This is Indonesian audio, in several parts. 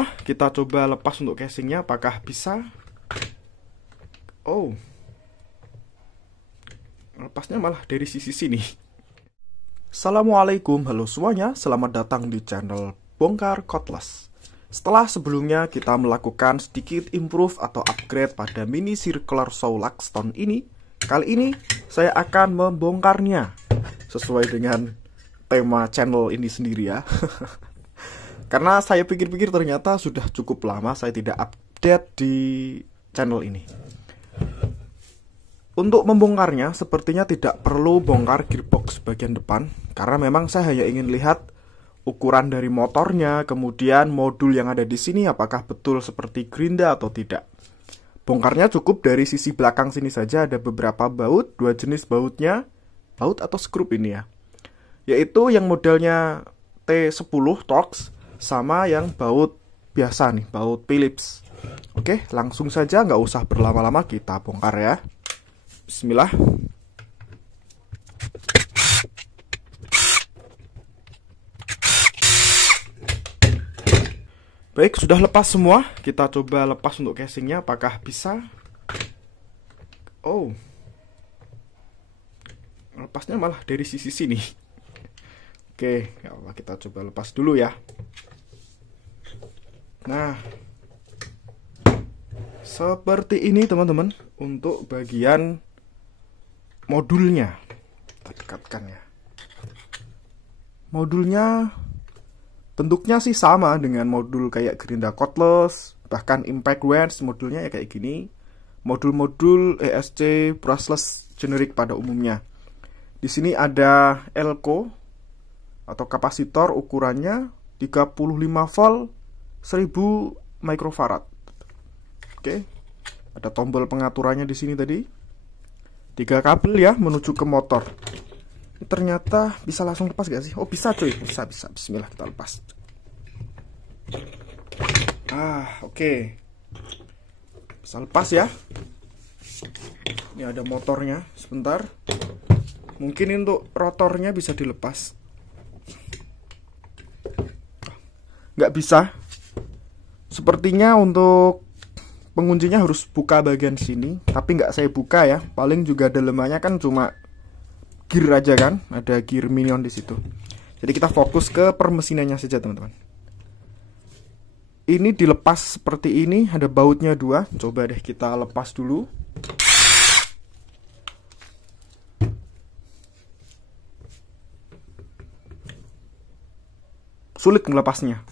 Kita coba lepas untuk casingnya, apakah bisa? Oh, lepasnya malah dari sisi sini. Assalamualaikum, halo semuanya, selamat datang di channel Bongkar Cordless. Setelah sebelumnya kita melakukan sedikit improve atau upgrade pada mini circular saw Luxton ini, kali ini saya akan membongkarnya sesuai dengan tema channel ini sendiri ya. Karena saya pikir-pikir ternyata sudah cukup lama saya tidak update di channel ini. Untuk membongkarnya sepertinya tidak perlu bongkar gearbox bagian depan, karena memang saya hanya ingin lihat ukuran dari motornya, kemudian modul yang ada di sini apakah betul seperti gerinda atau tidak. Bongkarnya cukup dari sisi belakang sini saja, ada beberapa baut, dua jenis bautnya, baut atau skrup ini ya. Yaitu yang modelnya T10 Torx sama yang baut biasa nih, baut Phillips. Oke, langsung saja nggak usah berlama-lama kita bongkar ya. Bismillah. Baik, sudah lepas semua. Kita coba lepas untuk casingnya, apakah bisa? Oh, lepasnya malah dari sisi sini. Oke, ya Allah, kita coba lepas dulu ya. Nah, seperti ini teman-teman untuk bagian modulnya. Kita dekatkan ya. Modulnya bentuknya sih sama dengan modul kayak gerinda cordless, bahkan impact wrench modulnya ya kayak gini. Modul-modul ESC brushless generic pada umumnya. Di sini ada elko atau kapasitor, ukurannya 35 volt 1000 microfarad. Oke. Ada tombol pengaturannya di sini tadi. 3 kabel ya menuju ke motor. Ini ternyata bisa langsung lepas gak sih? Oh, bisa cuy. Bisa. Bismillah, kita lepas. Oke. Bisa lepas ya. Ini ada motornya. Sebentar. Mungkin untuk rotornya bisa dilepas. Nggak bisa. Sepertinya untuk penguncinya harus buka bagian sini, tapi nggak saya buka ya. Paling juga dalemannya kan cuma gear aja kan, ada gear minion di situ. Jadi kita fokus ke permesinannya saja teman-teman. Ini dilepas seperti ini, ada bautnya 2. Coba deh kita lepas dulu. Sulit melepasnya.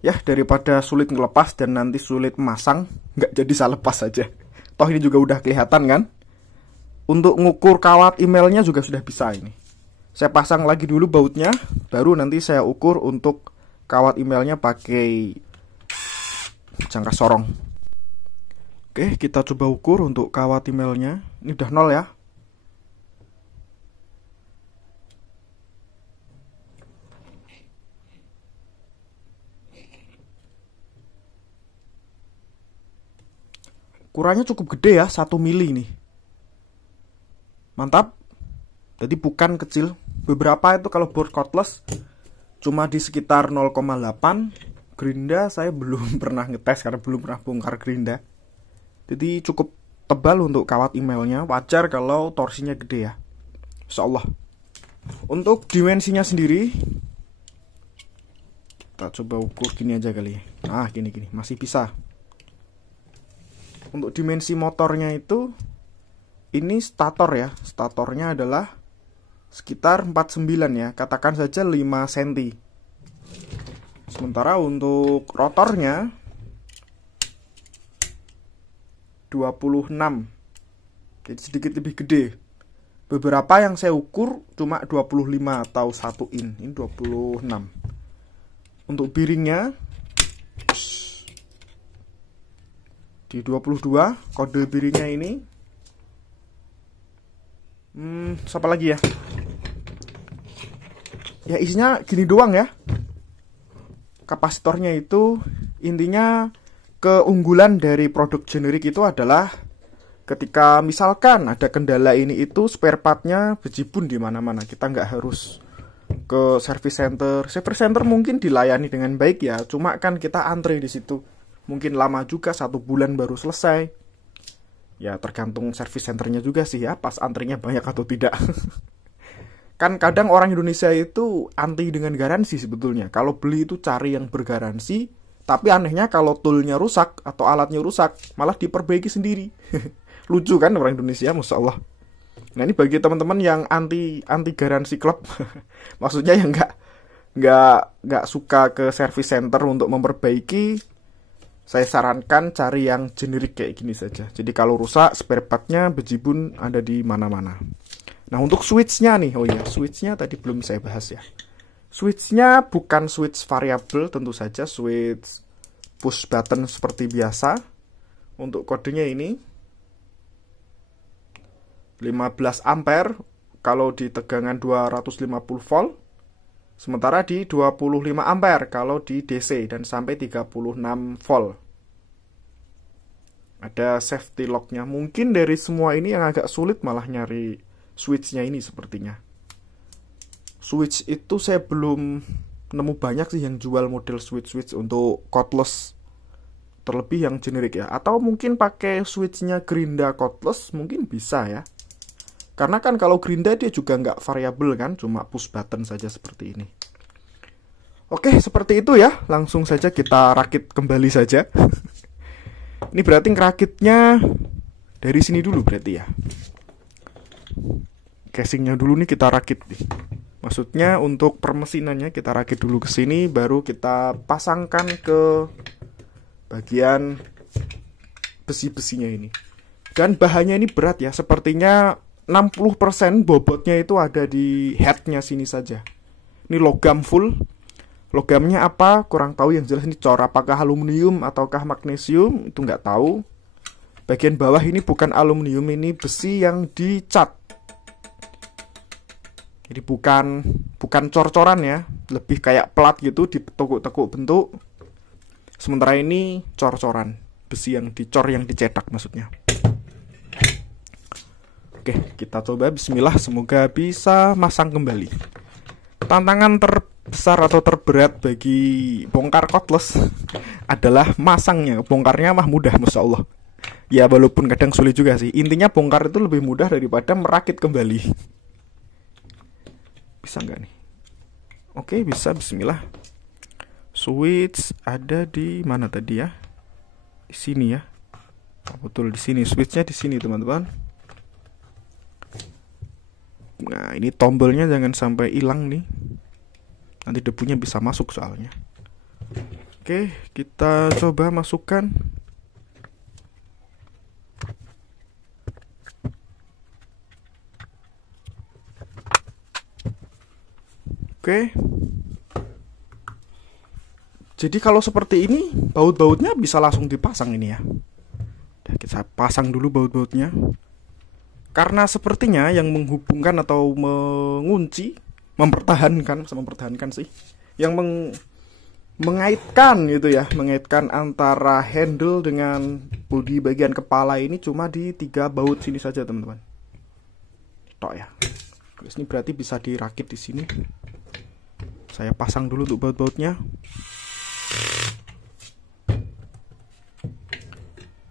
Ya, daripada sulit ngelepas dan nanti sulit memasang, nggak jadi saya lepas saja. Toh ini juga udah kelihatan kan. Untuk ngukur kawat emailnya juga sudah bisa ini. Saya pasang lagi dulu bautnya, baru nanti saya ukur untuk kawat emailnya pakai jangka sorong. Oke, kita coba ukur untuk kawat emailnya. Ini udah 0 ya. Ukurannya cukup gede ya, 1 mili nih. Mantap. Jadi bukan kecil. Beberapa itu kalau board cordless cuma di sekitar 0,8. Gerinda saya belum pernah ngetes karena belum pernah bongkar gerinda. Jadi cukup tebal untuk kawat emailnya. Wajar kalau torsinya gede ya. Insya Allah. Untuk dimensinya sendiri, kita coba ukur gini aja kali ya. Gini masih bisa. Untuk dimensi motornya itu, ini stator ya. Statornya adalah sekitar 49 ya. Katakan saja 5 cm. Sementara untuk rotornya 26. Jadi sedikit lebih gede. Beberapa yang saya ukur cuma 25 atau 1 in. Ini 26. Untuk bearingnya di 22, kode bearingnya ini siapa lagi ya? Ya isinya gini doang ya. Kapasitornya itu intinya keunggulan dari produk generik itu adalah ketika misalkan ada kendala ini itu spare partnya bejibun di mana-mana. Kita nggak harus ke service center. Service center mungkin dilayani dengan baik ya, cuma kan kita antri di situ. Mungkin lama juga, 1 bulan baru selesai. Ya tergantung service centernya juga sih ya, pas antrinya banyak atau tidak. Kan kadang orang Indonesia itu anti dengan garansi sebetulnya. Kalau beli itu cari yang bergaransi, tapi anehnya kalau toolnya rusak atau alatnya rusak, malah diperbaiki sendiri. Lucu kan orang Indonesia, Masya Allah. Nah ini bagi teman-teman yang anti garansi klub, maksudnya yang nggak suka ke service center untuk memperbaiki, saya sarankan cari yang generik kayak gini saja. Jadi kalau rusak, spare partnya bejibun ada di mana-mana. Nah untuk switchnya nih, oh iya switchnya tadi belum saya bahas ya. Switchnya bukan switch variabel, tentu saja switch push button seperti biasa. Untuk kodenya ini 15 ampere kalau di tegangan 250 volt. Sementara di 25 ampere kalau di DC dan sampai 36 volt. Ada safety locknya. Mungkin dari semua ini yang agak sulit malah nyari switchnya ini sepertinya. Switch itu saya belum nemu banyak sih yang jual model switch untuk cordless, terlebih yang generik ya. Atau mungkin pakai switchnya Grinda cordless mungkin bisa ya. Karena kan kalau Grinda dia juga nggak variabel kan, cuma push button saja seperti ini. Oke, seperti itu ya. Langsung saja kita rakit kembali saja. Ini berarti ngerakitnya dari sini dulu berarti ya. Casingnya dulu nih kita rakit nih. Maksudnya untuk permesinannya kita rakit dulu ke sini, baru kita pasangkan ke bagian besi-besinya ini. Dan bahannya ini berat ya, sepertinya 60% bobotnya itu ada di headnya sini saja. Ini logam full. Logamnya apa? Kurang tahu, yang jelas ini cor. Apakah aluminium ataukah magnesium? Itu nggak tahu. Bagian bawah ini bukan aluminium, ini besi yang dicat. Jadi bukan cor-coran ya, lebih kayak plat gitu, ditekuk-tekuk bentuk. Sementara ini cor-coran, besi yang dicor, yang dicetak maksudnya. Oke, kita coba bismillah, semoga bisa masang kembali. Tantangan terbesar atau terberat bagi bongkar cordless adalah masangnya. Bongkarnya mah mudah, Masya Allah. Ya walaupun kadang sulit juga sih. Intinya bongkar itu lebih mudah daripada merakit kembali. Bisa nggak nih? Oke, bisa, bismillah. Switch ada di mana tadi ya? Di sini ya. Betul, di sini. Switchnya di sini, teman-teman. Nah, ini tombolnya jangan sampai hilang nih. Nanti debunya bisa masuk soalnya. Oke, kita coba masukkan. Oke. Jadi kalau seperti ini, baut-bautnya bisa langsung dipasang ini ya. Kita pasang dulu baut-bautnya. Karena sepertinya yang menghubungkan atau mengunci, mempertahankan sih, yang mengaitkan gitu ya, mengaitkan antara handle dengan bodi bagian kepala ini cuma di 3 baut sini saja, teman-teman. Tok ya. Terus ini berarti bisa dirakit di sini. Saya pasang dulu untuk baut-bautnya.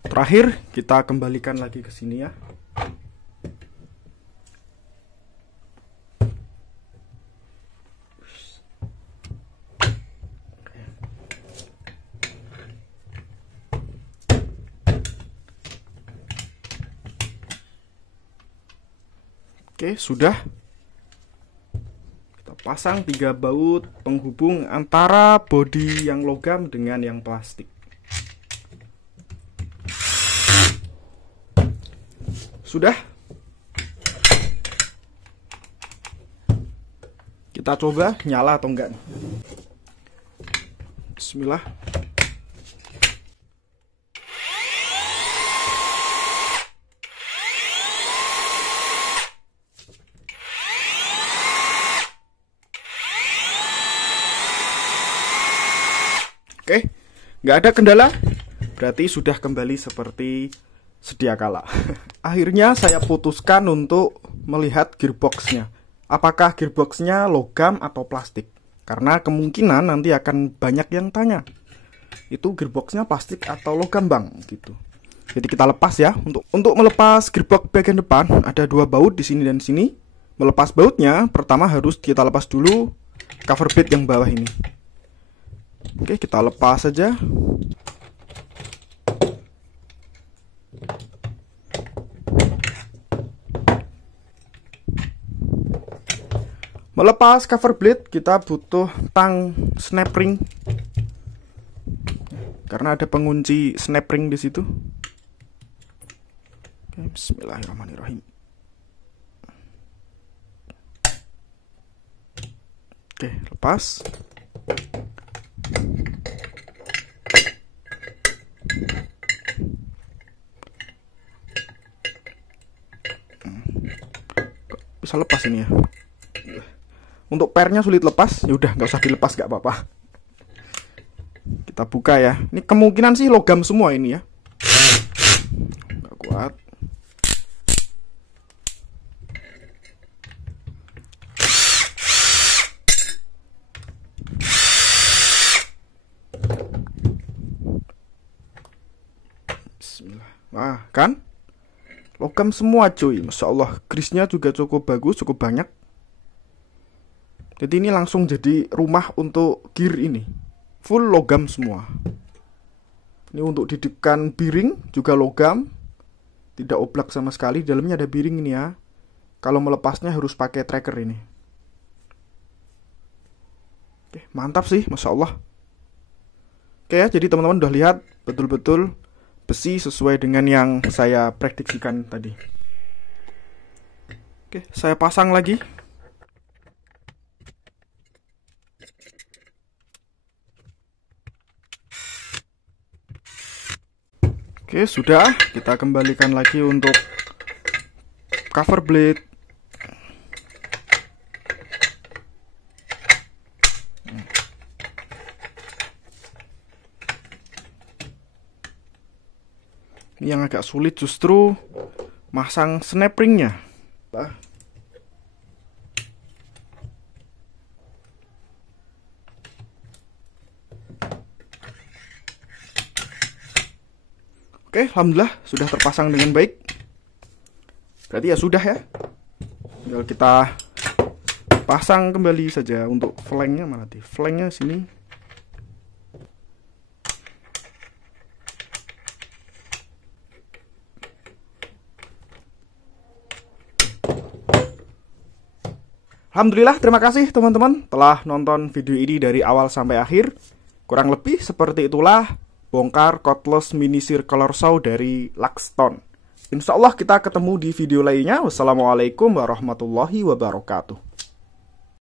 Terakhir kita kembalikan lagi ke sini ya. Oke, sudah. Kita pasang 3 baut penghubung antara bodi yang logam dengan yang plastik. Sudah. Kita coba nyala atau enggak. Bismillah. Oke, nggak ada kendala, berarti sudah kembali seperti sedia kala. Akhirnya saya putuskan untuk melihat gearboxnya. apakah gearboxnya logam atau plastik. Karena kemungkinan nanti akan banyak yang tanya, itu gearboxnya plastik atau logam bang, gitu. Jadi kita lepas ya. Untuk melepas gearbox bagian depan ada 2 baut di sini dan di sini. Melepas bautnya, pertama harus kita lepas dulu cover plate yang bawah ini. Oke, kita lepas saja. Melepas cover blade kita butuh tang snap ring. Karena ada pengunci snap ring di situ. Oke, bismillahirrahmanirrahim. Oke, lepas. Bisa lepas ini ya. Untuk pernya sulit lepas, ya udah nggak usah dilepas, nggak apa-apa. Kita buka ya. Ini kemungkinan sih logam semua ini ya. Nggak kuat. Bismillah. Nah, kan? Logam semua cuy. Masya Allah. Grisnya juga cukup bagus, cukup banyak. Jadi ini langsung jadi rumah untuk gear ini. Full logam semua. Ini untuk didipkan biring juga logam. Tidak oblak sama sekali. Dalamnya ada biring ini ya. Kalau melepasnya harus pakai tracker ini. Oke, mantap sih, Masya Allah. Oke ya, jadi teman-teman udah lihat betul-betul besi sesuai dengan yang saya prediksikan tadi. Oke, saya pasang lagi. Oke, sudah. Kita kembalikan lagi untuk cover blade. Ini yang agak sulit justru masang snap ringnya. Oke, alhamdulillah sudah terpasang dengan baik. Berarti ya sudah ya. Tinggal kita pasang kembali saja untuk flanknya. Mana di flanknya sini. Alhamdulillah, terima kasih teman-teman telah nonton video ini dari awal sampai akhir. Kurang lebih seperti itulah bongkar cordless mini circular saw dari Luxton. Insya Allah kita ketemu di video lainnya. Wassalamualaikum warahmatullahi wabarakatuh.